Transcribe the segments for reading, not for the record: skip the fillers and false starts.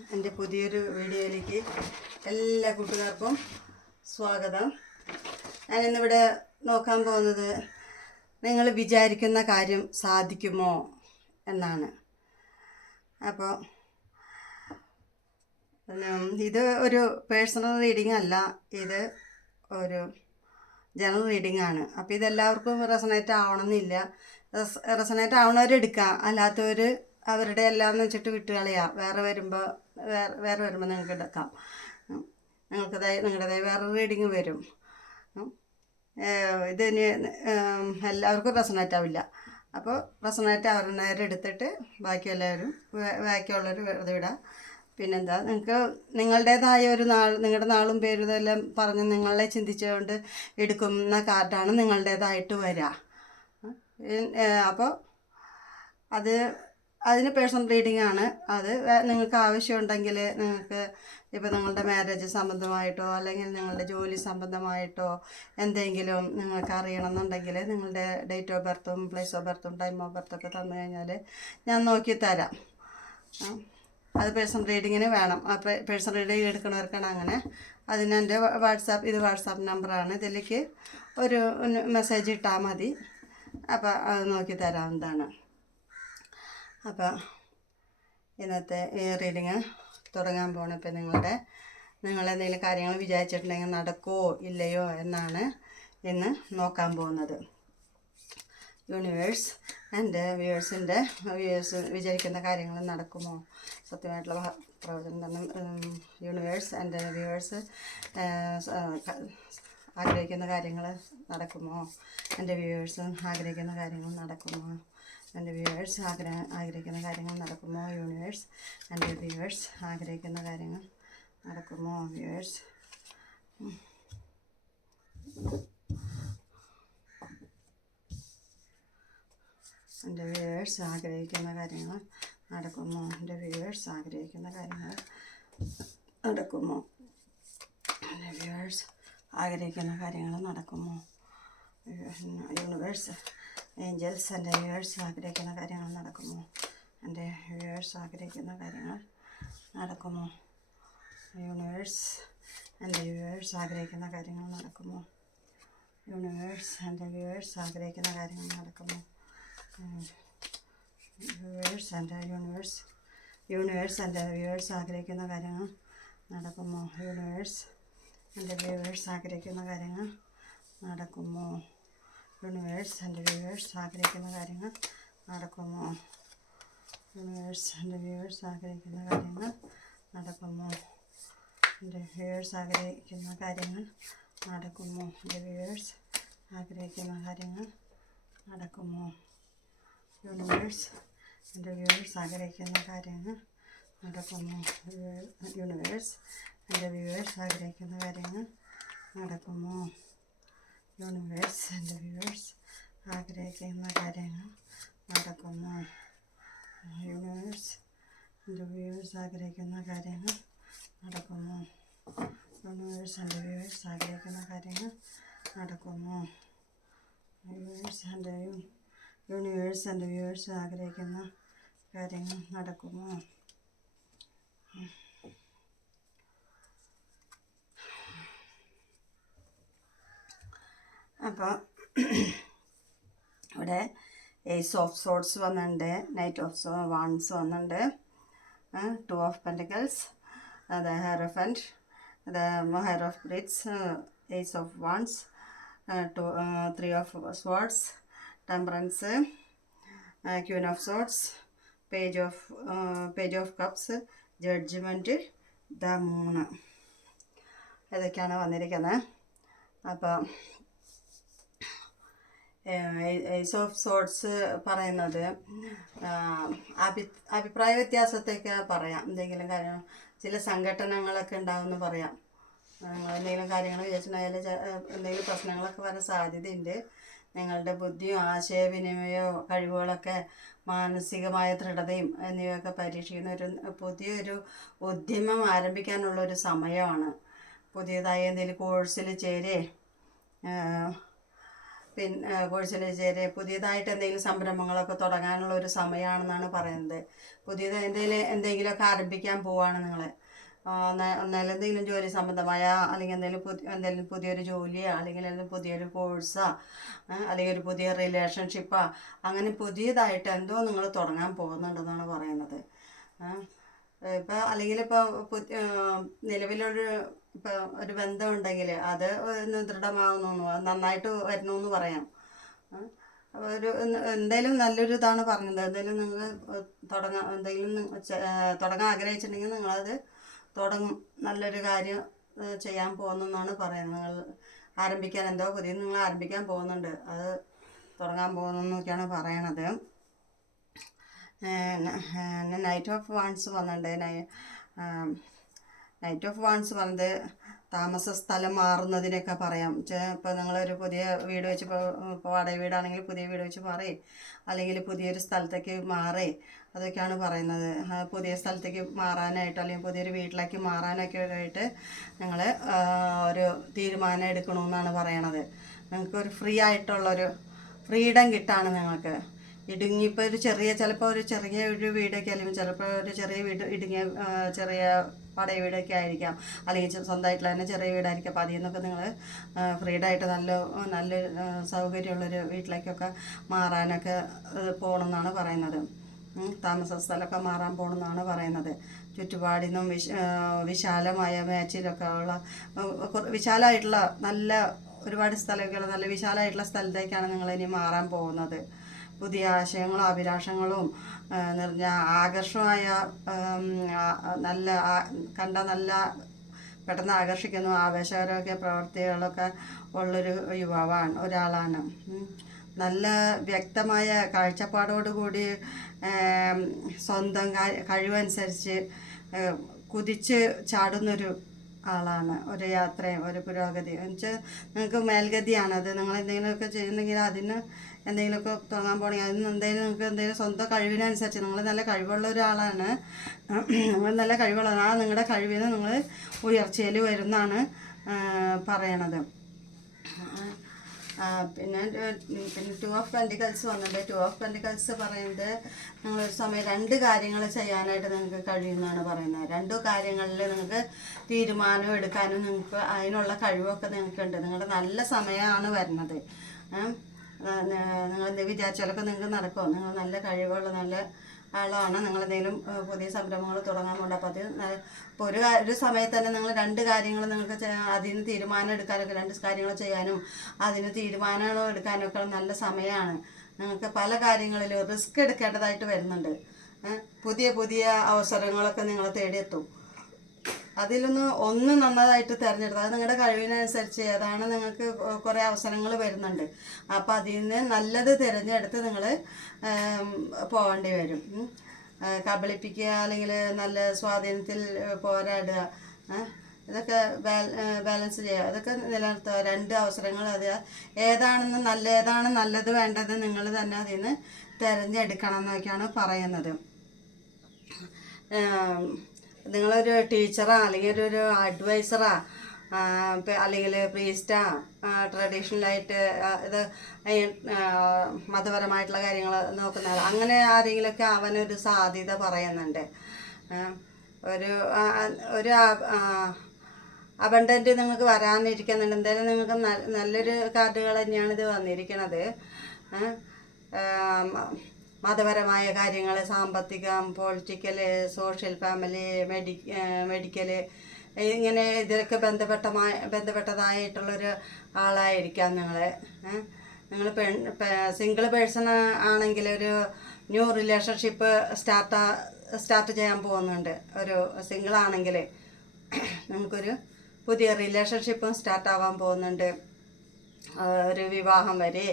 എൻ്റെ പുതിയൊരു വീഡിയോയിലേക്ക് എല്ലാ കൂട്ടുകാർക്കും സ്വാഗതം. ഞാനിന്നിവിടെ നോക്കാൻ പോകുന്നത് നിങ്ങൾ വിചാരിക്കുന്ന കാര്യം സാധിക്കുമോ എന്നാണ്. അപ്പോൾ ഇത് ഒരു പേഴ്സണൽ റീഡിംഗ് അല്ല, ഇത് ഒരു ജനറൽ റീഡിംഗ് ആണ്. അപ്പോൾ ഇതെല്ലാവർക്കും റെസണേറ്റ് ആവണമെന്നില്ല. റെസണേറ്റ് ആവണവരെടുക്കാം, അല്ലാത്തവർ അവരുടെ എല്ലാം എന്ന് വെച്ചിട്ട് വിട്ടുകളയാം. വേറെ വരുമ്പോൾ നിങ്ങൾക്ക് എടുക്കാം. നിങ്ങളുടേതായ വേറെ റീഡിങ് വരും. ഇതിന് എല്ലാവർക്കും റെസണേറ്റ് ആവില്ല. അപ്പോൾ റെസണേറ്റ് ആവുന്നവരെ എടുത്തിട്ട് ബാക്കിയുള്ളവർ വെറുതെ വിടാം. പിന്നെന്താ, നിങ്ങൾക്ക് നിങ്ങളുടേതായ ഒരു നിങ്ങളുടെ നാളും പേരും ഇതെല്ലാം പറഞ്ഞ് നിങ്ങളെ ചിന്തിച്ചുകൊണ്ട് എടുക്കുന്ന കാർഡാണ് നിങ്ങളുടേതായിട്ട് വരിക. അപ്പോൾ അതിന് പേഴ്സണൽ റീഡിംഗ് ആണ്. അത് നിങ്ങൾക്ക് ആവശ്യമുണ്ടെങ്കിൽ നിങ്ങൾക്ക് ഇപ്പോൾ നിങ്ങളുടെ മാരേജ് സംബന്ധമായിട്ടോ അല്ലെങ്കിൽ നിങ്ങളുടെ ജോലി സംബന്ധമായിട്ടോ എന്തെങ്കിലും നിങ്ങൾക്ക് അറിയണമെന്നുണ്ടെങ്കിൽ നിങ്ങളുടെ ഡേറ്റ് ഓഫ് ബർത്തും പ്ലേസ് ഓഫ് ബർത്തും ടൈം ഓഫ് ബർത്തൊക്കെ തന്നു കഴിഞ്ഞാൽ ഞാൻ നോക്കി തരാം. അത് പേഴ്സണൽ റീഡിങ്ങിന് വേണം. ആ പേഴ്സണൽ റീഡിങ് എടുക്കണവർക്കാണ് അങ്ങനെ. അതിന് എൻ്റെ വാട്സാപ്പ് നമ്പറാണ്. ഇതിലേക്ക് ഒരു മെസ്സേജ് ഇട്ടാൽ മതി. അപ്പോൾ അത് നോക്കി തരാവുന്നതാണ്. അപ്പോൾ ഇന്നത്തെ ഈ റീഡിങ് തുടങ്ങാൻ പോകണം. ഇപ്പം നിങ്ങളെന്തെങ്കിലും കാര്യങ്ങൾ വിചാരിച്ചിട്ടുണ്ടെങ്കിൽ നടക്കുമോ ഇല്ലയോ എന്നാണ് ഇന്ന് നോക്കാൻ പോകുന്നത്. യൂണിവേഴ്സ് എൻ്റെ വ്യൂവേഴ്സ് വിചാരിക്കുന്ന കാര്യങ്ങൾ നടക്കുമോ? സത്യമായിട്ടുള്ള പ്രവചനം തന്നെ. യൂണിവേഴ്സ് എൻ്റെ വ്യൂവേഴ്സ് ആഗ്രഹിക്കുന്ന കാര്യങ്ങൾ നടക്കുമോ? എൻ്റെ വ്യൂവേഴ്സ് ആഗ്രഹിക്കുന്ന കാര്യങ്ങൾ നടക്കുമോ? എൻ്റെ വ്യൂവേഴ്സ് ആഗ്രഹിക്കുന്ന കാര്യങ്ങൾ നടക്കുമോ? യൂണിവേഴ്സ് എൻ്റെ വ്യൂവേഴ്സ് ആഗ്രഹിക്കുന്ന കാര്യങ്ങൾ നടക്കുമോ? വ്യൂവേഴ്സ് എൻ്റെ വ്യൂവേഴ്സ് ആഗ്രഹിക്കുന്ന കാര്യങ്ങൾ നടക്കുമോ? എൻ്റെ വ്യൂവേഴ്സ് ആഗ്രഹിക്കുന്ന കാര്യങ്ങൾ നടക്കുമോ? എൻ്റെ വ്യൂവേഴ്സ് ആഗ്രഹിക്കുന്ന കാര്യങ്ങൾ നടക്കുമോ? യൂണിവേഴ്സ് ഏഞ്ചൽസ് എൻ്റെ വ്യൂവേഴ്സ് ആഗ്രഹിക്കുന്ന കാര്യങ്ങൾ നടക്കുമോ? എൻ്റെ വ്യൂവേഴ്സ് ആഗ്രഹിക്കുന്ന കാര്യങ്ങൾ നടക്കുമോ? യൂണിവേഴ്സ് എൻ്റെ വ്യൂവേഴ്സ് ആഗ്രഹിക്കുന്ന കാര്യങ്ങൾ നടക്കുമോ? യൂണിവേഴ്സ് എൻ്റെ വ്യൂവേഴ്സ് ആഗ്രഹിക്കുന്ന കാര്യങ്ങൾ നടക്കുമോ? യൂണിവേഴ്സ് എൻ്റെ വ്യൂവേഴ്സ് ആഗ്രഹിക്കുന്ന കാര്യങ്ങൾ നടക്കുമോ? യൂണിവേഴ്സ് എൻ്റെ വ്യൂവേഴ്സ് ആഗ്രഹിക്കുന്ന കാര്യങ്ങൾ നടക്കുമോ? യൂണിവേഴ്സ് എൻ്റെ വ്യൂവേഴ്സ് ആഗ്രഹിക്കുന്ന കാര്യങ്ങൾ നടക്കുമോ? യൂണിവേഴ്സ് എൻ്റെ വ്യൂവേഴ്സ് ആഗ്രഹിക്കുന്ന കാര്യങ്ങൾ നടക്കുമോ? എൻ്റെ വ്യൂവേഴ്സ് ആഗ്രഹിക്കുന്ന കാര്യങ്ങൾ നടക്കുമോ? എൻ്റെ വ്യൂവേഴ്സ് ആഗ്രഹിക്കുന്ന കാര്യങ്ങൾ നടക്കുമോ? യൂണിവേഴ്സ് എൻ്റെ വ്യൂവേഴ്സ് ആഗ്രഹിക്കുന്ന കാര്യങ്ങൾ നടക്കുമോ? യൂണിവേഴ്സ് എൻ്റെ വ്യൂവേഴ്സ് ആഗ്രഹിക്കുന്ന കാര്യങ്ങൾ നടക്കുമോ? യൂണിവേഴ്സ് എൻ്റെ വ്യൂവേഴ്സ് ആഗ്രഹിക്കുന്ന കാര്യങ്ങൾ നടക്കുമോ? യൂണിവേഴ്സ് എൻ്റെ വ്യൂവേഴ്സ് ആഗ്രഹിക്കുന്ന കാര്യങ്ങൾ നടക്കുമോ? യൂണിവേഴ്സ് എൻ്റെ വ്യൂവേഴ്സ് ആഗ്രഹിക്കുന്ന കാര്യങ്ങൾ നടക്കുമോ? യൂണിവേഴ്സ് എൻ്റെ വ്യൂവേഴ്സ് ആഗ്രഹിക്കുന്ന കാര്യങ്ങൾ നടക്കുമോ? അപ്പോൾ ഇവിടെ ഏസ് ഓഫ് സോർട്സ് വന്നിട്ടുണ്ട്, നൈറ്റ് ഓഫ് വാൺസ് വന്നിട്ടുണ്ട്, 2 of pentacles, the Hierophant, the Moher of Bricks, Ace of Wands, 3 of Swords, Temperance, Queen of Swords, Page of Cups, Judgment, the Moon. ഇതൊക്കെയാണ് വന്നിരിക്കുന്നത്. അപ്പോൾ ഏസ് ഓഫ് സോർട്സ് പറയുന്നത് അഭിപ്രായ വ്യത്യാസത്തെയൊക്കെ പറയാം. എന്തെങ്കിലും കാര്യം ചില സംഘടനകളൊക്കെ ഉണ്ടാവുമെന്ന് പറയാം. എന്തെങ്കിലും കാര്യങ്ങൾ വിചാരിച്ചിട്ടുണ്ടായാൽ എന്തെങ്കിലും പ്രശ്നങ്ങളൊക്കെ വരാൻ സാധ്യതയുണ്ട്. നിങ്ങളുടെ ബുദ്ധിയും ആശയവിനിമയവും കഴിവുകളൊക്കെ മാനസികമായ ദൃഢതയും എന്നിവയൊക്കെ പരീക്ഷിക്കുന്ന പുതിയൊരു ഉദ്യമം ആരംഭിക്കാനുള്ളൊരു സമയമാണ്. പുതിയതായി എന്തെങ്കിലും കോഴ്സിൽ ചേരേ പിന്നെ കോഴ്സിൽ ചേര് പുതിയതായിട്ട് എന്തെങ്കിലും സംരംഭങ്ങളൊക്കെ തുടങ്ങാനുള്ള ഒരു സമയമാണെന്നാണ് പറയുന്നത്. പുതിയത് എന്തെങ്കിലുമൊക്കെ ആരംഭിക്കാൻ പോവാണ് നിങ്ങൾ. ഒന്നാലും എന്തെങ്കിലും ജോലി സംബന്ധമായ അല്ലെങ്കിൽ എന്തെങ്കിലും പുതിയൊരു ജോലിയോ അല്ലെങ്കിൽ പുതിയൊരു കോഴ്സോ അല്ലെങ്കിൽ ഒരു പുതിയ റിലേഷൻഷിപ്പോ അങ്ങനെ പുതിയതായിട്ട് എന്തോ നിങ്ങൾ തുടങ്ങാൻ പോകുന്നുണ്ടെന്നാണ് പറയുന്നത്. ഇപ്പോൾ അല്ലെങ്കിൽ ഇപ്പോൾ നിലവിലൊരു ഇപ്പോൾ ഒരു ബന്ധമുണ്ടെങ്കിൽ അത് ഒന്ന് ദൃഢമാകുന്നു, നന്നായിട്ട് വരണമെന്ന് പറയാം. ഒരു എന്തായാലും നല്ലൊരു ഇതാണ് പറഞ്ഞത്. എന്തായാലും നിങ്ങൾ എന്തെങ്കിലും തുടങ്ങാൻ ആഗ്രഹിച്ചിട്ടുണ്ടെങ്കിൽ നിങ്ങളത് തുടങ്ങും. നല്ലൊരു കാര്യം ചെയ്യാൻ പോകുന്നെന്നാണ് പറയുന്നത്. നിങ്ങൾ ആരംഭിക്കാൻ എന്തോ പുതിയ നിങ്ങൾ ആരംഭിക്കാൻ പോകുന്നുണ്ട്, അത് തുടങ്ങാൻ പോകുന്നൊക്കെയാണ് പറയണത്. നൈറ്റ് ഓഫ് വാൺസ് വന്നിട്ടുണ്ട്. നൈറ്റ് ഓഫ് വാൺസ് വന്നത് താമസ സ്ഥലം മാറുന്നതിനൊക്കെ പറയാം. ഇപ്പോൾ നിങ്ങളൊരു പുതിയ വീട് വെച്ച് ഇപ്പോൾ വാടക വീടാണെങ്കിൽ പുതിയ വീട് വെച്ച് മാറി, അല്ലെങ്കിൽ പുതിയൊരു സ്ഥലത്തേക്ക് മാറി, അതൊക്കെയാണ് പറയുന്നത്. പുതിയ സ്ഥലത്തേക്ക് മാറാനായിട്ട് അല്ലെങ്കിൽ പുതിയൊരു വീട്ടിലേക്ക് മാറാനൊക്കെ ആയിട്ട് നിങ്ങൾ ഒരു തീരുമാനം എടുക്കണമെന്നാണ് പറയണത്. നിങ്ങൾക്കൊരു ഫ്രീ ആയിട്ടുള്ളൊരു ഫ്രീഡം കിട്ടാണ് നിങ്ങൾക്ക്. ഇപ്പോൾ ചിലപ്പോൾ ഒരു ചെറിയ വീടൊക്കെ അല്ലെങ്കിൽ ചിലപ്പോൾ ഒരു ചെറിയ ചെറിയ വാടക വീടൊക്കെ ആയിരിക്കാം, അല്ലെങ്കിൽ സ്വന്തമായിട്ടുള്ള തന്നെ ചെറിയ വീടായിരിക്കും. അപ്പോൾ അതിൽ നിന്നൊക്കെ നിങ്ങൾ ഫ്രീഡായിട്ട് നല്ല സൗകര്യമുള്ളൊരു വീട്ടിലേക്കൊക്കെ മാറാനൊക്കെ പോകണമെന്നാണ് പറയുന്നത്. താമസ സ്ഥലമൊക്കെ മാറാൻ പോകണമെന്നാണ് പറയുന്നത്. ചുറ്റുപാടിൽ നിന്നും വിശാലമായ മേച്ചിലൊക്കെ ഉള്ള വിശാലമായിട്ടുള്ള ഒരുപാട് സ്ഥലമൊക്കെയുള്ള നല്ല വിശാലമായിട്ടുള്ള സ്ഥലത്തേക്കാണ് നിങ്ങളിനി മാറാൻ പോകുന്നത്. പുതിയ ആശയങ്ങളും അഭിലാഷങ്ങളും നിറഞ്ഞ ആകർഷമായ നല്ല പെട്ടെന്ന് ആകർഷിക്കുന്ന ആവേശകരമൊക്കെ പ്രവൃത്തികളൊക്കെ ഉള്ളൊരു ഒരാളാണ്. നല്ല വ്യക്തമായ കാഴ്ചപ്പാടോടുകൂടി സ്വന്തം കഴിവനുസരിച്ച് കുതിച്ച് ചാടുന്നൊരു ആളാണ്. ഒരു യാത്രയും ഒരു പുരോഗതി എന്നുവെച്ചാൽ നിങ്ങൾക്ക് മേൽഗതിയാണ്. അത് നിങ്ങൾ എന്തെങ്കിലുമൊക്കെ ചെയ്യുന്നെങ്കിൽ അതിന് എന്തെങ്കിലുമൊക്കെ തുടങ്ങാൻ പോകണമെങ്കിൽ അതിന് നിങ്ങൾക്ക് സ്വന്തം കഴിവിനനുസരിച്ച് നിങ്ങൾ നല്ല കഴിവുള്ള ഒരാളാണ്. നിങ്ങൾ നല്ല കഴിവുള്ളതാണ്. നിങ്ങളുടെ കഴിവിന് നിങ്ങൾ ഉയർച്ചയിൽ വരുമെന്നാണ് പറയണത്. പിന്നെ 2 ഓഫ് പെൻറ്റിക്കൽസ് വന്നിട്ടുണ്ട്. 2 ഓഫ് പെൻറ്റിക്കൽസ് പറയുന്നത് നിങ്ങളൊരു സമയം 2 കാര്യങ്ങൾ ചെയ്യാനായിട്ട് നിങ്ങൾക്ക് കഴിയുമെന്നാണ് പറയുന്നത്. 2 കാര്യങ്ങളിൽ നിങ്ങൾക്ക് തീരുമാനം എടുക്കാനും നിങ്ങൾക്ക് അതിനുള്ള കഴിവൊക്കെ നിങ്ങൾക്കുണ്ട്. നിങ്ങളുടെ നല്ല സമയമാണ് വരുന്നത്. നിങ്ങൾ വിചാരിച്ചാലൊക്കെ നിങ്ങൾക്ക് നടക്കുമോ? നിങ്ങൾ നല്ല കഴിവുള്ള നല്ല ആളാണ്. നിങ്ങളെന്തെങ്കിലും പുതിയ സംരംഭങ്ങൾ തുടങ്ങാൻ പോകുന്നുണ്ട്. അപ്പോൾ അത് ഇപ്പോൾ ഒരു സമയത്ത് തന്നെ നിങ്ങൾ 2 കാര്യങ്ങൾ നിങ്ങൾക്ക് അതിന് തീരുമാനം എടുക്കാനൊക്കെ 2 കാര്യങ്ങൾ ചെയ്യാനും അതിന് തീരുമാനങ്ങൾ എടുക്കാനൊക്കെ നല്ല സമയമാണ്. നിങ്ങൾക്ക് പല കാര്യങ്ങളിലും റിസ്ക് എടുക്കേണ്ടതായിട്ട് വരുന്നുണ്ട്. പുതിയ പുതിയ അവസരങ്ങളൊക്കെ നിങ്ങളെ തേടിയെത്തും. ഒന്ന് നല്ലതായിട്ട് തിരഞ്ഞെടുക്കുക. അത് നിങ്ങളുടെ കഴിവിനനുസരിച്ച് അതാണ്. നിങ്ങൾക്ക് കുറേ അവസരങ്ങൾ വരുന്നുണ്ട്. അപ്പോൾ അതിൽ നിന്ന് നല്ലത് തിരഞ്ഞെടുത്ത് നിങ്ങൾ പോകേണ്ടി വരും. കബളിപ്പിക്കുക അല്ലെങ്കിൽ നല്ല സ്വാധീനത്തിൽ പോരാടുക, ഇതൊക്കെ ബാലൻസ് ചെയ്യുക, അതൊക്കെ നിലനിർത്തുക. 2 അവസരങ്ങൾ ഏതാണ് നല്ലത് വേണ്ടത് നിങ്ങൾ തന്നെ അതിൽ നിന്ന് തിരഞ്ഞെടുക്കണം എന്നൊക്കെയാണ് പറയുന്നത്. നിങ്ങളൊരു ടീച്ചറാ അല്ലെങ്കിൽ ഒരു അഡ്വൈസറാ അല്ലെങ്കിൽ പ്രീസ്റ്റാ, ട്രഡീഷണലായിട്ട് ഇത് മതപരമായിട്ടുള്ള കാര്യങ്ങൾ നോക്കുന്ന അങ്ങനെ ആരെങ്കിലുമൊക്കെ അവനൊരു സാധ്യത പറയുന്നുണ്ട്. ഒരു അബണ്ടൻറ്റ് നിങ്ങൾക്ക് വരാനിരിക്കുന്നുണ്ട്. എന്തായാലും നിങ്ങൾക്ക് നല്ലൊരു കാർഡുകൾ തന്നെയാണ് ഇത് വന്നിരിക്കുന്നത്. മതപരമായ കാര്യങ്ങൾ, സാമ്പത്തികം, പൊളിറ്റിക്കല്, സോഷ്യൽ, ഫാമിലി, മെഡിക്കല്, ഇങ്ങനെ ഇതിലൊക്കെ ബന്ധപ്പെട്ടതായിട്ടുള്ളൊരു ആളായിരിക്കാം നിങ്ങൾ സിംഗിൾ പേഴ്സൺ ആണെങ്കിൽ ഒരു ന്യൂ റിലേഷൻഷിപ്പ് സ്റ്റാർട്ട് ചെയ്യാൻ പോകുന്നുണ്ട്. ഒരു സിംഗിൾ ആണെങ്കിൽ നമുക്കൊരു പുതിയ റിലേഷൻഷിപ്പും സ്റ്റാർട്ടാവാൻ പോകുന്നുണ്ട്. ഒരു വിവാഹം വരെ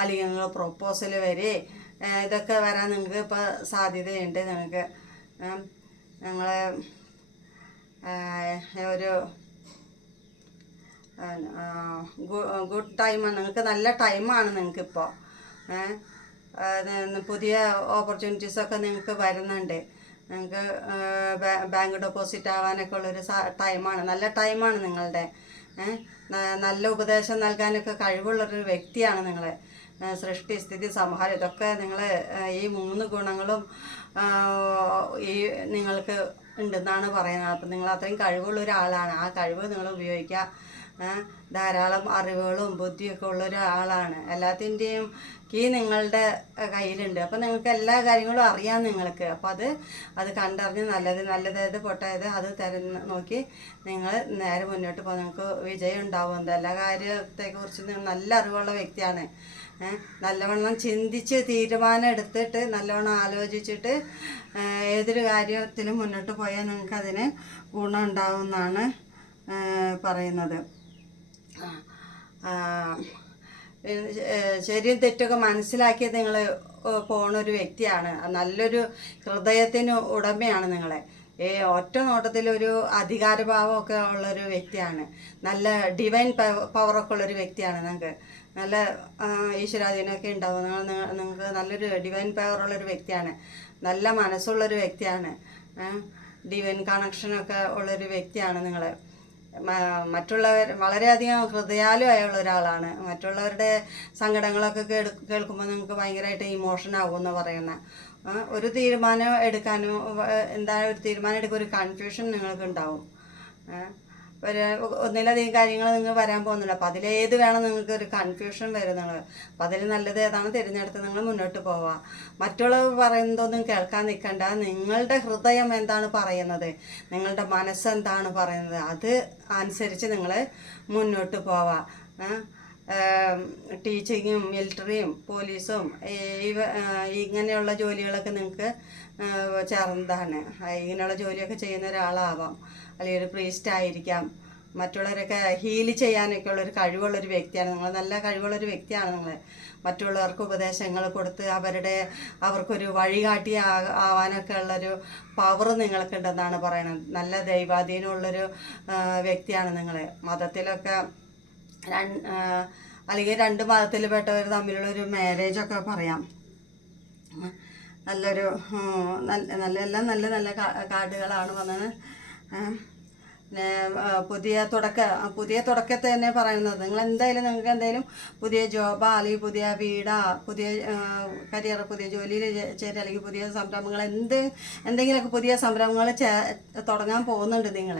അല്ലെങ്കിൽ നിങ്ങൾ പ്രൊപ്പോസൽ വരെ ഇതൊക്കെ വരാൻ നിങ്ങൾക്ക് ഇപ്പോൾ സാധ്യതയുണ്ട്. നിങ്ങൾ ഒരു ഗുഡ് ടൈമാണ്, നിങ്ങൾക്ക് നല്ല ടൈമാണ് നിങ്ങൾക്കിപ്പോൾ. പുതിയ ഓപ്പർച്യൂണിറ്റീസൊക്കെ നിങ്ങൾക്ക് വരുന്നുണ്ട്. നിങ്ങൾക്ക് ബാങ്ക് ഡെപ്പോസിറ്റ് ആവാനൊക്കെ ഉള്ളൊരു ടൈമാണ്, നല്ല ടൈമാണ് നിങ്ങളുടെ. നല്ല ഉപദേശം നൽകാനൊക്കെ കഴിവുള്ളൊരു വ്യക്തിയാണ് നിങ്ങൾ. സൃഷ്ടി, സ്ഥിതി, സംഹാരം ഇതൊക്കെ നിങ്ങൾ ഈ 3 ഗുണങ്ങളും ഈ നിങ്ങൾക്ക് ഉണ്ടെന്നാണ് പറയുന്നത്. അപ്പം നിങ്ങൾ അത്രയും കഴിവുള്ള ഒരാളാണ്. ആ കഴിവ് നിങ്ങൾ ഉപയോഗിക്കുക. ധാരാളം അറിവുകളും ബുദ്ധിയൊക്കെ ഉള്ള ഒരാളാണ്. എല്ലാത്തിൻ്റെയും കീ നിങ്ങളുടെ കയ്യിലുണ്ട്. അപ്പം നിങ്ങൾക്ക് എല്ലാ കാര്യങ്ങളും അറിയാം നിങ്ങൾക്ക്. അപ്പം അത് കണ്ടറിഞ്ഞ് നല്ലതായത് പൊട്ടായത് അത് നോക്കി നിങ്ങൾ നേരെ മുന്നോട്ട് പോകും. നിങ്ങൾക്ക് വിജയം ഉണ്ടാവും. എല്ലാ കാര്യത്തെക്കുറിച്ച് നല്ല അറിവുള്ള വ്യക്തിയാണ്. നല്ലവണ്ണം ചിന്തിച്ച് തീരുമാനം എടുത്തിട്ട് നല്ലവണ്ണം ആലോചിച്ചിട്ട് ഏതൊരു കാര്യത്തിലും മുന്നോട്ട് പോയാൽ നിങ്ങൾക്ക് അതിന് ഗുണം ഉണ്ടാവുമെന്നാണ് പറയുന്നത്. ശരിയും തെറ്റൊക്കെ മനസ്സിലാക്കി നിങ്ങൾ പോണൊരു വ്യക്തിയാണ്. നല്ലൊരു ഹൃദയത്തിന് ഉടമയാണ് നിങ്ങളെ. ഒറ്റ നോട്ടത്തിലൊരു അധികാരഭാവമൊക്കെ ഉള്ളൊരു വ്യക്തിയാണ്. നല്ല ഡിവൈൻ പവറൊക്കെ ഉള്ളൊരു വ്യക്തിയാണ്. നിങ്ങൾക്ക് നല്ല ഈശ്വരാധീനമൊക്കെ ഉണ്ടാവും. നിങ്ങൾക്ക് നല്ലൊരു ഡിവൈൻ പവറുള്ളൊരു വ്യക്തിയാണ്. നല്ല മനസ്സുള്ളൊരു വ്യക്തിയാണ്. ഡിവൈൻ കണക്ഷനൊക്കെ ഉള്ളൊരു വ്യക്തിയാണ് നിങ്ങൾ. മറ്റുള്ളവർ വളരെയധികം ഹൃദയാലുമായുള്ള ഒരാളാണ്. മറ്റുള്ളവരുടെ സങ്കടങ്ങളൊക്കെ കേൾക്കുമ്പോൾ നിങ്ങൾക്ക് ഭയങ്കരമായിട്ട് ഇമോഷൻ ആകുമെന്ന് പറയുന്നത്. ഒരു തീരുമാനം എടുക്കാനും ഒരു തീരുമാനം എടുക്കുക ഒരു കൺഫ്യൂഷൻ നിങ്ങൾക്ക് ഉണ്ടാവും. ഒന്നിലധികം കാര്യങ്ങൾ നിങ്ങൾ വരാൻ പോകുന്നില്ല. അപ്പം അതിലേത് വേണം നിങ്ങൾക്ക് ഒരു കൺഫ്യൂഷൻ വരും നിങ്ങൾ. അപ്പം അതിൽ നല്ലത് ഏതാണ് തിരഞ്ഞെടുത്ത് നിങ്ങൾ മുന്നോട്ട് പോവുക. മറ്റുള്ളവർ പറയുന്നതൊന്നും കേൾക്കാൻ നിൽക്കണ്ട. നിങ്ങളുടെ ഹൃദയം എന്താണ് പറയുന്നത്, നിങ്ങളുടെ മനസ്സെന്താണ് പറയുന്നത്, അത് അനുസരിച്ച് നിങ്ങൾ മുന്നോട്ട് പോവുക. ടീച്ചിങ്ങും മിലിറ്ററിയും പോലീസും ഇങ്ങനെയുള്ള ജോലികളൊക്കെ നിങ്ങൾക്ക് ചേർന്നതാണ്. ഇങ്ങനെയുള്ള ജോലിയൊക്കെ ചെയ്യുന്ന ഒരാളാവാം, അല്ലെങ്കിൽ ഒരു പ്രീസ്റ്റ് ആയിരിക്കാം. മറ്റുള്ളവരൊക്കെ ഹീൽ ചെയ്യാനൊക്കെ ഉള്ളൊരു കഴിവുള്ളൊരു വ്യക്തിയാണ് നിങ്ങൾ. നല്ല കഴിവുള്ളൊരു വ്യക്തിയാണ് നിങ്ങൾ. മറ്റുള്ളവർക്ക് ഉപദേശങ്ങൾ കൊടുത്ത് അവർക്കൊരു വഴികാട്ടി ആവാനൊക്കെ ഉള്ളൊരു പവർ നിങ്ങൾക്കുണ്ടെന്നാണ് പറയുന്നത്. നല്ല ദൈവാധീനമുള്ളൊരു വ്യക്തിയാണ് നിങ്ങൾ. മതത്തിലൊക്കെ അല്ലെങ്കിൽ 2 മതത്തിൽപ്പെട്ടവർ തമ്മിലുള്ളൊരു മാരേജൊക്കെ പറയാം. നല്ലൊരു എല്ലാം നല്ല കാർഡുകളാണ് വന്നത്. പിന്നെ പുതിയ തുടക്കത്തെ തന്നെ പറയുന്നത്. നിങ്ങൾക്ക് എന്തായാലും പുതിയ ജോബാ, അല്ലെങ്കിൽ പുതിയ വീടാ, പുതിയ കരിയർ, പുതിയ ജോലിയിൽ ചേരുക, അല്ലെങ്കിൽ പുതിയ സംരംഭങ്ങൾ എന്തെങ്കിലുമൊക്കെ പുതിയ സംരംഭങ്ങൾ തുടങ്ങാൻ പോകുന്നുണ്ട് നിങ്ങൾ.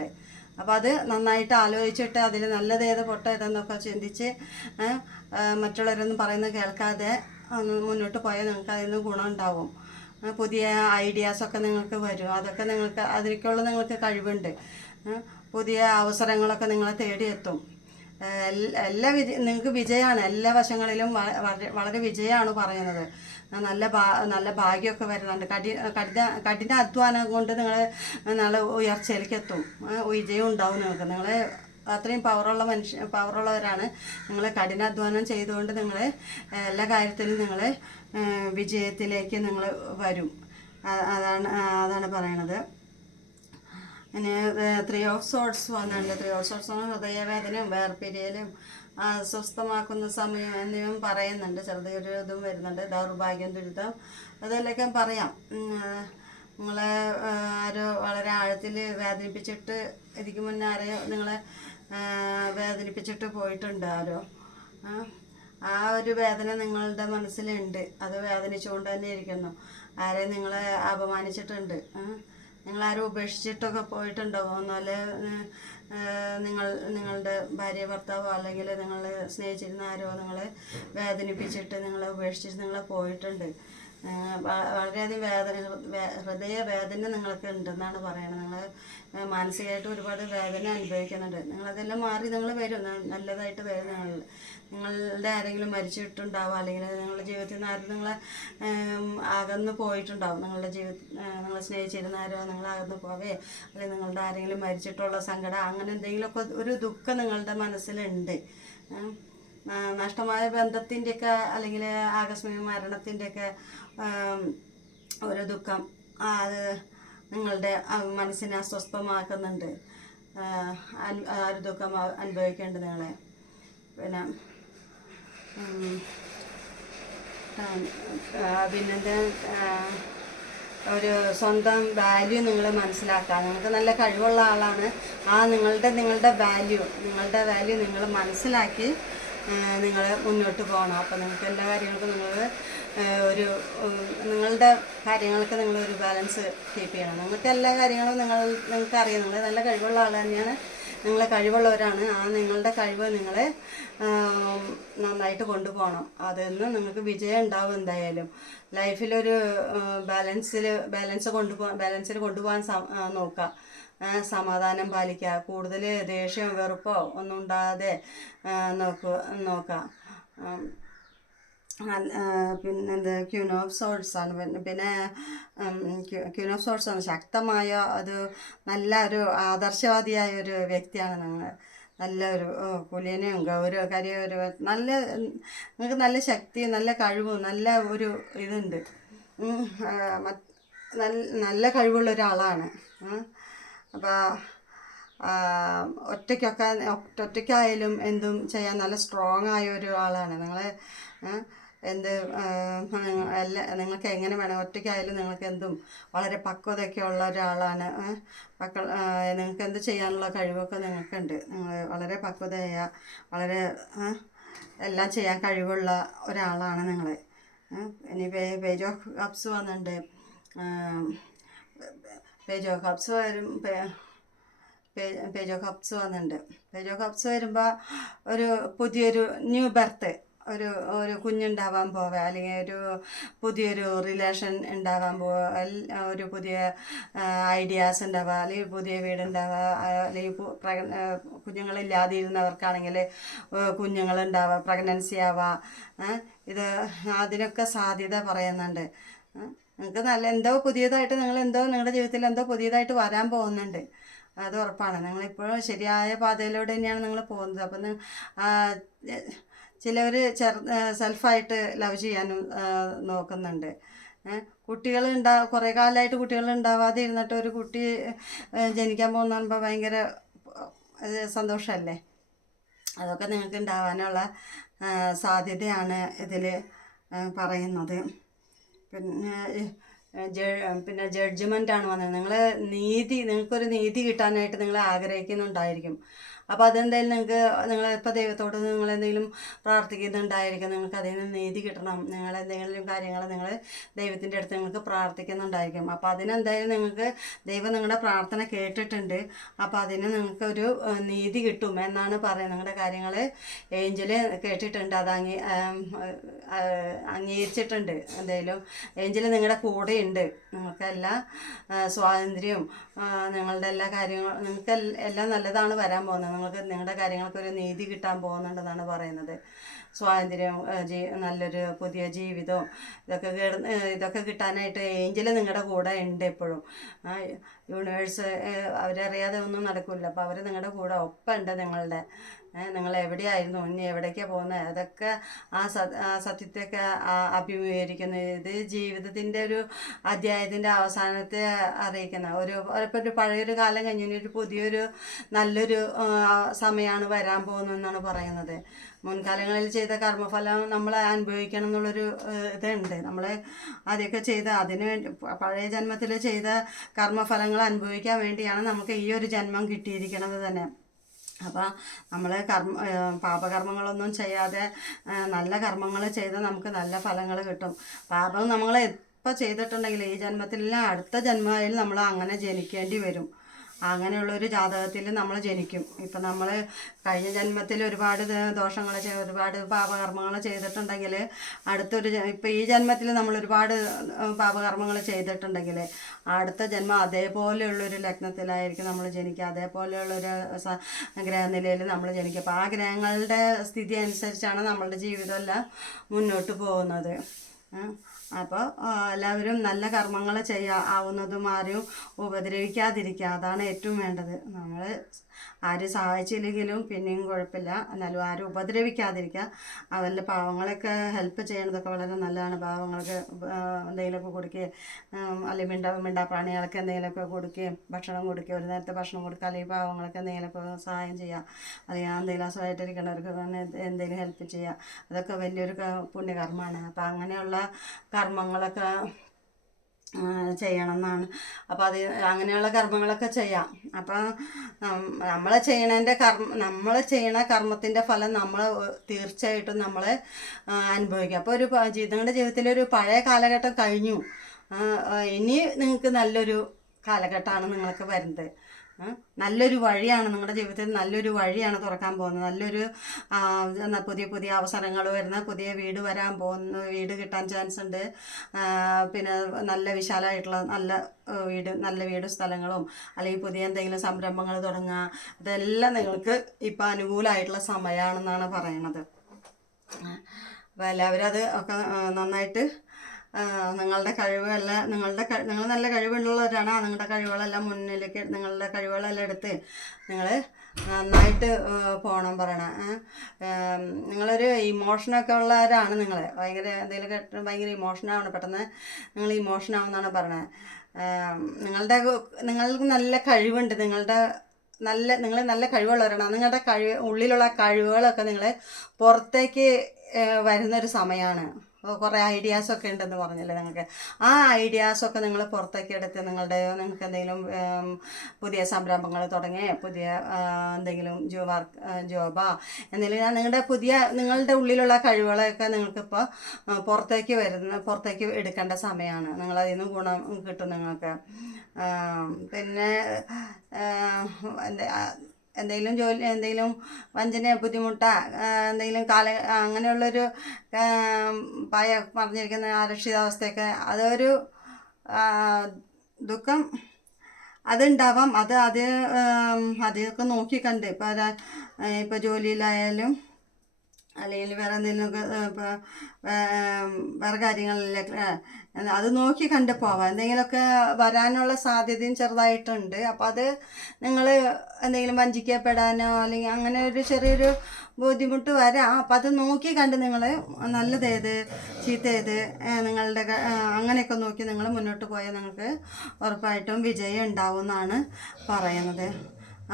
അപ്പോൾ അത് നന്നായിട്ട് ആലോചിച്ചിട്ട് അതിൽ നല്ലതേത് പൊട്ടേതെന്നൊക്കെ ചിന്തിച്ച് മറ്റുള്ളവരൊന്നും പറയുന്നത് കേൾക്കാതെ മുന്നോട്ട് പോയാൽ നിങ്ങൾക്ക് അതിൽ നിന്ന് ഗുണം ഉണ്ടാവും. പുതിയ ഐഡിയാസൊക്കെ നിങ്ങൾക്ക് വരും. അതൊക്കെ അതിലേക്കുള്ള നിങ്ങൾക്ക് കഴിവുണ്ട്. പുതിയ അവസരങ്ങളൊക്കെ നിങ്ങളെ തേടിയെത്തും. നിങ്ങൾക്ക് വിജയമാണ്. എല്ലാ വശങ്ങളിലും വളരെ വിജയമാണ് പറയുന്നത്. നല്ല ഭാഗ്യമൊക്കെ വരുന്നുണ്ട്. കഠിന അധ്വാനം കൊണ്ട് നിങ്ങൾ നല്ല ഉയർച്ചയിലേക്ക് എത്തും. വിജയം ഉണ്ടാവും നിങ്ങൾക്ക്. നിങ്ങൾ അത്രയും പവറുള്ളവരാണ്. നിങ്ങൾ കഠിനാധ്വാനം ചെയ്തുകൊണ്ട് നിങ്ങൾ എല്ലാ കാര്യത്തിലും നിങ്ങൾ വിജയത്തിലേക്ക് നിങ്ങൾ വരും. അതാണ് പറയണത്. പിന്നെ 3 ഓഫ് സോർട്സ് വന്നിട്ടുണ്ട്. 3 ഓഫ് സോർട്സ് ഹൃദയവേദനയും വേർപിരിയലും അസ്വസ്ഥമാക്കുന്ന സമയം എന്നിവയും പറയുന്നുണ്ട്. ചെറുതൊരു ഇതും വരുന്നുണ്ട്. ദൗർഭാഗ്യം, ദുരിതം, അതെല്ലാം പറയാം. നിങ്ങളെ ആരോ വളരെ ആഴത്തിൽ വേദനിപ്പിച്ചിട്ട് ഇതിക്ക് മുന്നേ ആരെയോ നിങ്ങളെ വേദനിപ്പിച്ചിട്ട് പോയിട്ടുണ്ട് ആരോ. ആ ഒരു വേദന നിങ്ങളുടെ മനസ്സിലുണ്ട്. അത് വേദനിച്ചുകൊണ്ട് തന്നെ ഇരിക്കുന്നു. ആരെയും നിങ്ങളെ അപമാനിച്ചിട്ടുണ്ട്. നിങ്ങളാരും ഉപേക്ഷിച്ചിട്ടൊക്കെ പോയിട്ടുണ്ടാവും. ഒന്നുമല്ല നിങ്ങളുടെ ഭാര്യ ഭർത്താവോ അല്ലെങ്കിൽ നിങ്ങൾ സ്നേഹിച്ചിരുന്ന ആരോ നിങ്ങളെ വേദനിപ്പിച്ചിട്ട് നിങ്ങളെ ഉപേക്ഷിച്ചിട്ട് നിങ്ങളെ പോയിട്ടുണ്ട്. വളരെയധികം ഹൃദയ വേദന നിങ്ങൾക്ക് ഉണ്ടെന്നാണ് പറയുന്നത്. നിങ്ങൾ മാനസികമായിട്ട് ഒരുപാട് വേദന അനുഭവിക്കുന്നുണ്ട്. നിങ്ങളതെല്ലാം മാറി നിങ്ങൾ വരും. നല്ലതായിട്ട് വരും. നിങ്ങളുടെ ആരെങ്കിലും മരിച്ചിട്ടുണ്ടാവും, അല്ലെങ്കിൽ നിങ്ങളുടെ ജീവിതത്തിൽ നിന്ന് ആരും നിങ്ങളെ അകന്ന് പോയിട്ടുണ്ടാവും. നിങ്ങളെ സ്നേഹിച്ചിരുന്ന ആരോ നിങ്ങൾ അകന്ന് പോവേ, അല്ലെങ്കിൽ നിങ്ങളുടെ ആരെങ്കിലും മരിച്ചിട്ടുള്ള സങ്കടം, അങ്ങനെ എന്തെങ്കിലുമൊക്കെ ഒരു ദുഃഖം നിങ്ങളുടെ മനസ്സിലുണ്ട്. നഷ്ടമായ ബന്ധത്തിൻ്റെയൊക്കെ അല്ലെങ്കിൽ ആകസ്മിക മരണത്തിൻ്റെയൊക്കെ ഒരു ദുഃഖം അത് നിങ്ങളുടെ മനസ്സിനെ അസ്വസ്ഥമാക്കുന്നുണ്ട്. ആ ഒരു ദുഃഖം അനുഭവിക്കേണ്ടത് നിങ്ങളെ. പിന്നെന്താ ഒരു സ്വന്തം വാല്യൂ നിങ്ങൾ മനസ്സിലാക്കുക. നിങ്ങൾക്ക് നല്ല കഴിവുള്ള ആളാണ്. ആ നിങ്ങളുടെ വാല്യൂ നിങ്ങൾ മനസ്സിലാക്കി നിങ്ങൾ മുന്നോട്ട് പോകണം. അപ്പോൾ നിങ്ങൾക്ക് എല്ലാ കാര്യങ്ങൾക്കും ഒരു നിങ്ങളുടെ കാര്യങ്ങൾക്ക് നിങ്ങളൊരു ബാലൻസ് കീപ്പ് ചെയ്യണം. നിങ്ങൾക്ക് എല്ലാ കാര്യങ്ങളും നിങ്ങൾക്ക് അറിയാം. നിങ്ങൾ നല്ല കഴിവുള്ള ആൾ തന്നെയാണ്, നിങ്ങൾ കഴിവുള്ളവരാണ്. ആ നിങ്ങളുടെ കഴിവ് നിങ്ങളെ നന്നായിട്ട് കൊണ്ടുപോകണം. അതിൽ നിങ്ങൾക്ക് വിജയം ഉണ്ടാവും. എന്തായാലും ലൈഫിലൊരു ബാലൻസിൽ കൊണ്ടുപോകാൻ നോക്കുക. സമാധാനം പാലിക്കുക. കൂടുതൽ ദേഷ്യം വെറുപ്പോ ഒന്നും ഉണ്ടാകാതെ നോക്കുക. പിന്നെന്ത് ക്യൂൻ ഓഫ് സോഴ്സ് ആണ്. പിന്നെ ക്യൂൻ ഓഫ് സോഴ്സ് ആണ് ശക്തമായ നല്ല ഒരു ആദർശവാദിയായ ഒരു വ്യക്തിയാണ് നിങ്ങൾ. നല്ലൊരു കുലീനയും ഗൗരവകാരിയും നിങ്ങൾക്ക് നല്ല ശക്തിയും നല്ല കഴിവും നല്ല ഒരു ഇതുണ്ട്. നല്ല കഴിവുള്ള ഒരാളാണ്. അപ്പോൾ ഒറ്റയ്ക്കായാലും എന്തും ചെയ്യാൻ നല്ല സ്ട്രോങ് ആയ ഒരു ആളാണ് നിങ്ങൾ. നിങ്ങൾക്ക് എങ്ങനെ വേണം ഒറ്റയ്ക്കായാലും നിങ്ങൾക്ക് എന്തും വളരെ പക്വതയൊക്കെ ഉള്ള ഒരാളാണ്. നിങ്ങൾക്ക് എന്ത് ചെയ്യാനുള്ള കഴിവൊക്കെ നിങ്ങൾക്കുണ്ട്. നിങ്ങൾ വളരെ പക്വതയായ വളരെ എല്ലാം ചെയ്യാൻ കഴിവുള്ള ഒരാളാണ് നിങ്ങൾ. ഇനി പേജ് ഓഫ് കപ്സ് വന്നിട്ടുണ്ട്. പേജ് ഓഫ് കപ്സ് വന്നിട്ടുണ്ട്. പേജ് ഓഫ് കപ്സ് വരുമ്പോൾ ഒരു പുതിയൊരു ന്യൂ ബർത്ത്, ഒരു കുഞ്ഞുണ്ടാവാൻ പോവുക, അല്ലെങ്കിൽ ഒരു പുതിയൊരു റിലേഷൻ ഉണ്ടാവാൻ പോവുക, ഒരു പുതിയ ഐഡിയാസ് ഉണ്ടാവുക, അല്ലെങ്കിൽ പുതിയ വീടുണ്ടാവുക, അല്ലെങ്കിൽ കുഞ്ഞുങ്ങളില്ലാതിരുന്നവർക്കാണെങ്കിൽ കുഞ്ഞുങ്ങളുണ്ടാവുക, പ്രഗ്നൻസി ആവുക. അതിനൊക്കെ സാധ്യത പറയുന്നുണ്ട്. നിങ്ങൾക്ക് എന്തോ പുതിയതായിട്ട് നിങ്ങളുടെ ജീവിതത്തിൽ എന്തോ പുതിയതായിട്ട് വരാൻ പോകുന്നുണ്ട്. അത് ഉറപ്പാണ്. നിങ്ങളിപ്പോഴും ശരിയായ പാതയിലൂടെ തന്നെയാണ് നിങ്ങൾ പോകുന്നത്. അപ്പം ചിലവർ സെൽഫായിട്ട് ലവ് ചെയ്യാനും നോക്കുന്നുണ്ട്. കുറേ കാലമായിട്ട് കുട്ടികൾ ഉണ്ടാവാതെ ഇരുന്നിട്ട് ഒരു കുട്ടി ജനിക്കാൻ പോകുമ്പോൾ ഭയങ്കര സന്തോഷമല്ലേ. അതൊക്കെ നിങ്ങൾക്ക് ഉണ്ടാവാനുള്ള സാധ്യതയാണ് ഇതിൽ പറയുന്നത്. പിന്നെ ജഡ്ജ്മെൻ്റാണ് വന്നത്. നിങ്ങൾക്കൊരു നീതി കിട്ടാനായിട്ട് നിങ്ങൾ ആഗ്രഹിക്കുന്നുണ്ടായിരിക്കും. അപ്പോൾ അതെന്തായാലും നിങ്ങളിപ്പോൾ ദൈവത്തോട് നിങ്ങളെന്തെങ്കിലും പ്രാർത്ഥിക്കുന്നുണ്ടായിരിക്കും. നിങ്ങൾക്ക് അതിൽ നിന്ന് നീതി കിട്ടണം. നിങ്ങളെന്തെങ്കിലും കാര്യങ്ങൾ നിങ്ങൾ ദൈവത്തിൻ്റെ അടുത്ത് നിങ്ങൾക്ക് പ്രാർത്ഥിക്കുന്നുണ്ടായിരിക്കും. അപ്പോൾ അതിനെന്തായാലും ദൈവം നിങ്ങളുടെ പ്രാർത്ഥന കേട്ടിട്ടുണ്ട്. അപ്പോൾ അതിന് നിങ്ങൾക്കൊരു നീതി കിട്ടും എന്നാണ് പറയുന്നത്. നിങ്ങളുടെ കാര്യങ്ങൾ ഏഞ്ചൽ കേട്ടിട്ടുണ്ട്, അത് അംഗീകരിച്ചിട്ടുണ്ട്. എന്തായാലും ഏഞ്ചൽ നിങ്ങളുടെ കൂടെയുണ്ട്. നിങ്ങൾക്കെല്ലാ സ്വാതന്ത്ര്യവും നിങ്ങളുടെ എല്ലാ കാര്യങ്ങളും നിങ്ങൾക്ക് എല്ലാം നല്ലതാണ് വരാൻ പോകുന്നത്. നിങ്ങളുടെ കാര്യങ്ങൾക്കൊരു നീതി കിട്ടാൻ പോകുന്നുണ്ടെന്നാണ് പറയുന്നത്. സ്വാതന്ത്ര്യം, നല്ലൊരു പുതിയ ജീവിതവും ഇതൊക്കെ കിട്ടാനായിട്ട് ഏഞ്ചൽ നിങ്ങളുടെ കൂടെ ഉണ്ട് എപ്പോഴും. യൂണിവേഴ്സ് അവരറിയാതെ ഒന്നും നടക്കില്ല. അപ്പോൾ അവർ നിങ്ങളുടെ കൂടെ ഒപ്പം ഉണ്ട്. നിങ്ങൾ എവിടെയായിരുന്നു, ഇനി എവിടേക്കാണ് പോകുന്നത്, അതൊക്കെ ആ സത്യത്തെയൊക്കെ അഭിമുഖീകരിക്കുന്നു. ഇത് ജീവിതത്തിൻ്റെ ഒരു അധ്യായത്തിൻ്റെ അവസാനത്തെ അറിയിക്കുന്ന ഒരു പഴയൊരു കാലം കഴിഞ്ഞ് ഒരു പുതിയൊരു നല്ലൊരു സമയമാണ് വരാൻ പോകുന്നതെന്നാണ് പറയുന്നത്. മുൻകാലങ്ങളിൽ ചെയ്ത കർമ്മഫലം നമ്മൾ അനുഭവിക്കണം എന്നുള്ളൊരു ഇതുണ്ട്. നമ്മൾ ആദ്യമൊക്കെ അതിന് വേണ്ടി പഴയ ജന്മത്തിൽ ചെയ്ത കർമ്മഫലങ്ങൾ അനുഭവിക്കാൻ വേണ്ടിയാണ് നമുക്ക് ഈ ഒരു ജന്മം കിട്ടിയിരിക്കുന്നത് തന്നെ. അപ്പോൾ നമ്മൾ പാപകർമ്മങ്ങളൊന്നും ചെയ്യാതെ നല്ല കർമ്മങ്ങൾ ചെയ്ത് നമുക്ക് നല്ല ഫലങ്ങൾ കിട്ടും. പാപം നമ്മൾ എപ്പോൾ ചെയ്തിട്ടുണ്ടെങ്കിൽ ഈ ജന്മത്തിലില്ല അടുത്ത ജന്മമായാലും നമ്മൾ അങ്ങനെ ജനിക്കേണ്ടി വരും. അങ്ങനെയുള്ളൊരു ജാതകത്തിൽ നമ്മൾ ജനിക്കും. ഇപ്പം നമ്മൾ കഴിഞ്ഞ ജന്മത്തിൽ ഒരുപാട് ദോഷങ്ങൾ ഒരുപാട് പാപകർമ്മങ്ങൾ ചെയ്തിട്ടുണ്ടെങ്കിൽ ഇപ്പം ഈ ജന്മത്തിൽ നമ്മൾ ഒരുപാട് പാപകർമ്മങ്ങൾ ചെയ്തിട്ടുണ്ടെങ്കിൽ അടുത്ത ജന്മം അതേപോലെയുള്ളൊരു ലഗ്നത്തിലായിരിക്കും നമ്മൾ ജനിക്കുക, അതേപോലെയുള്ളൊരു ഗ്രഹനിലയിൽ നമ്മൾ ജനിക്കുക. അപ്പോൾ ആ ഗ്രഹങ്ങളുടെ സ്ഥിതി അനുസരിച്ചാണ് നമ്മളുടെ ജീവിതമെല്ലാം മുന്നോട്ട് പോകുന്നത്. അപ്പോൾ എല്ലാവരും നല്ല കർമ്മങ്ങൾ ആവുന്നതും ആരും ഉപദ്രവിക്കാതിരിക്കുക, അതാണ് ഏറ്റവും വേണ്ടത്. നമ്മൾ ആരും സഹായിച്ചില്ലെങ്കിലും പിന്നെയും കുഴപ്പമില്ല, എന്നാലും ആരും ഉപദ്രവിക്കാതിരിക്കുക. അവരുടെ പാവങ്ങളൊക്കെ ഹെൽപ്പ് ചെയ്യണതൊക്കെ വളരെ നല്ലതാണ്. പാവങ്ങൾക്ക് എന്തെങ്കിലുമൊക്കെ കൊടുക്കുകയും അല്ലെങ്കിൽ മിണ്ടാപ്രാണികൾക്ക് എന്തെങ്കിലുമൊക്കെ കൊടുക്കുകയും ഭക്ഷണം കൊടുക്കുകയും ഒരു നേരത്തെ ഭക്ഷണം കൊടുക്കുക, അല്ലെങ്കിൽ പാവങ്ങൾക്ക് എന്തെങ്കിലുമൊക്കെ സഹായം ചെയ്യുക, അല്ലെങ്കിൽ എന്തെങ്കിലും അസുഖമായിട്ടിരിക്കുന്നവർക്ക് എന്തെങ്കിലും ഹെൽപ്പ് ചെയ്യുക, അതൊക്കെ വലിയൊരു പുണ്യകർമ്മമാണ്. അപ്പോൾ അങ്ങനെയുള്ള കർമ്മങ്ങളൊക്കെ ചെയ്യണം എന്നാണ്. അപ്പോൾ അത് അങ്ങനെയുള്ള കർമ്മങ്ങളൊക്കെ ചെയ്യാം. അപ്പം നമ്മൾ ചെയ്യണ കർമ്മത്തിൻ്റെ ഫലം നമ്മൾ തീർച്ചയായിട്ടും നമ്മൾ അനുഭവിക്കും. അപ്പോൾ നിങ്ങളുടെ ജീവിതത്തിലൊരു പഴയ കാലഘട്ടം കഴിഞ്ഞു. ഇനി നിങ്ങൾക്ക് നല്ലൊരു കാലഘട്ടമാണ് നിങ്ങൾക്ക് വരുന്നത്. നല്ലൊരു വഴിയാണ് നിങ്ങളുടെ ജീവിതത്തിൽ, നല്ലൊരു വഴിയാണ് തുറക്കാൻ പോകുന്നത്. നല്ലൊരു പുതിയ പുതിയ അവസരങ്ങൾ വരുന്ന, പുതിയ വീട് വരാൻ പോകുന്ന, വീട് കിട്ടാൻ ചാൻസ് ഉണ്ട്. പിന്നെ നല്ല വിശാലമായിട്ടുള്ള നല്ല വീട് സ്ഥലങ്ങളും അല്ലെങ്കിൽ പുതിയ എന്തെങ്കിലും സംരംഭങ്ങൾ തുടങ്ങുക, അതെല്ലാം നിങ്ങൾക്ക് ഇപ്പം അനുകൂലമായിട്ടുള്ള സമയമാണെന്നാണ് പറയണത്. അപ്പോൾ എല്ലാവരും അത് ഒക്കെ നന്നായിട്ട് നിങ്ങളുടെ കഴിവുകളെല്ലാം നിങ്ങൾ നല്ല കഴിവുള്ളവരാണ്. നിങ്ങളുടെ കഴിവുകളെല്ലാം മുന്നിലേക്ക്, നിങ്ങളുടെ കഴിവുകളെല്ലാം എടുത്ത് നിങ്ങൾ നന്നായിട്ട് പോകണം പറയണം. നിങ്ങളൊരു ഇമോഷനൊക്കെ ഉള്ളവരാണ്. നിങ്ങൾ എന്തെങ്കിലും കേട്ട് ഭയങ്കര ഇമോഷനാവണം, പെട്ടെന്ന് നിങ്ങൾ ഇമോഷനാവുമെന്നാണ് പറയണത്. നിങ്ങൾക്ക് നല്ല കഴിവുണ്ട്. നിങ്ങൾ നല്ല കഴിവുള്ളവരാണ്. നിങ്ങളുടെ ഉള്ളിലുള്ള കഴിവുകളൊക്കെ നിങ്ങൾ പുറത്തേക്ക് വരുന്നൊരു സമയമാണ്. കുറേ ഐഡിയാസൊക്കെ ഉണ്ടെന്ന് പറഞ്ഞല്ലേ നിങ്ങൾക്ക്. ആ ഐഡിയാസൊക്കെ നിങ്ങൾ പുറത്തേക്ക് എടുത്ത് നിങ്ങൾക്ക് എന്തെങ്കിലും പുതിയ സംരംഭങ്ങൾ തുടങ്ങി, പുതിയ എന്തെങ്കിലും ജോബാ എന്തെങ്കിലും നിങ്ങളുടെ ഉള്ളിലുള്ള കഴിവുകളൊക്കെ നിങ്ങൾക്കിപ്പോൾ പുറത്തേക്ക് എടുക്കേണ്ട സമയമാണ്. നിങ്ങളതിൽ നിന്ന് ഗുണം കിട്ടും നിങ്ങൾക്ക്. പിന്നെ എന്തെങ്കിലും വഞ്ചന, ബുദ്ധിമുട്ടാ, എന്തെങ്കിലും അങ്ങനെയുള്ളൊരു പറഞ്ഞിരിക്കുന്ന അരക്ഷിതാവസ്ഥയൊക്കെ, അതൊരു ദുഃഖം അതുണ്ടാവാം. അതൊക്കെ നോക്കിക്കണ്ട് ഇപ്പോൾ ജോലിയിലായാലും അല്ലെങ്കിൽ വേറെ എന്തെങ്കിലുമൊക്കെ വേറെ കാര്യങ്ങളിലൊക്കെ അത് നോക്കി കണ്ട് പോവാം. എന്തെങ്കിലുമൊക്കെ വരാനുള്ള സാധ്യതയും ചെറുതായിട്ടുണ്ട്. അപ്പോൾ അത് നിങ്ങൾ എന്തെങ്കിലും വഞ്ചിക്കപ്പെടാനോ അല്ലെങ്കിൽ അങ്ങനെ ഒരു ചെറിയൊരു ബുദ്ധിമുട്ട് വരാം. അപ്പോൾ അത് നോക്കി കണ്ട് നിങ്ങൾ നല്ലതേത് ചീത്തയേത് അങ്ങനെയൊക്കെ നോക്കി നിങ്ങൾ മുന്നോട്ട് പോയാൽ നിങ്ങൾക്ക് ഉറപ്പായിട്ടും വിജയം ഉണ്ടാവും എന്നാണ് പറയുന്നത്.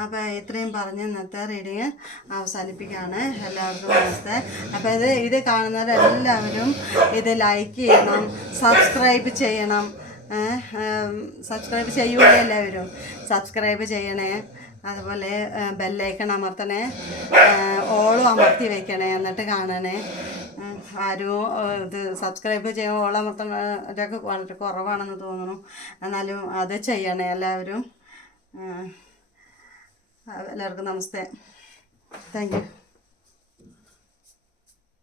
അപ്പോൾ ഇത്രയും പറഞ്ഞ് ഇന്നത്തെ റീഡിങ് അവസാനിപ്പിക്കുകയാണ്. എല്ലാവർക്കും നമസ്തേ. അപ്പോൾ ഇത് കാണുന്നവരെല്ലാവരും ഇത് ലൈക്ക് ചെയ്യണം, സബ്സ്ക്രൈബ് ചെയ്യണം. സബ്സ്ക്രൈബ് ചെയ്യുമോ എല്ലാവരും? സബ്സ്ക്രൈബ് ചെയ്യണേ. അതുപോലെ ബെല്ലൈക്കൺ അമർത്തണേ, ഓളും അമർത്തി വയ്ക്കണേ, എന്നിട്ട് കാണണേ. ആരും ഇത് സബ്സ്ക്രൈബ് ചെയ്യുമ്പോൾ ഓളമർത്തണതൊക്കെ വളരെ കുറവാണെന്ന് തോന്നുന്നു. എന്നാലും അത് ചെയ്യണേ എല്ലാവരും. എല്ലാവർക്കും നമസ്തേ. Thank you.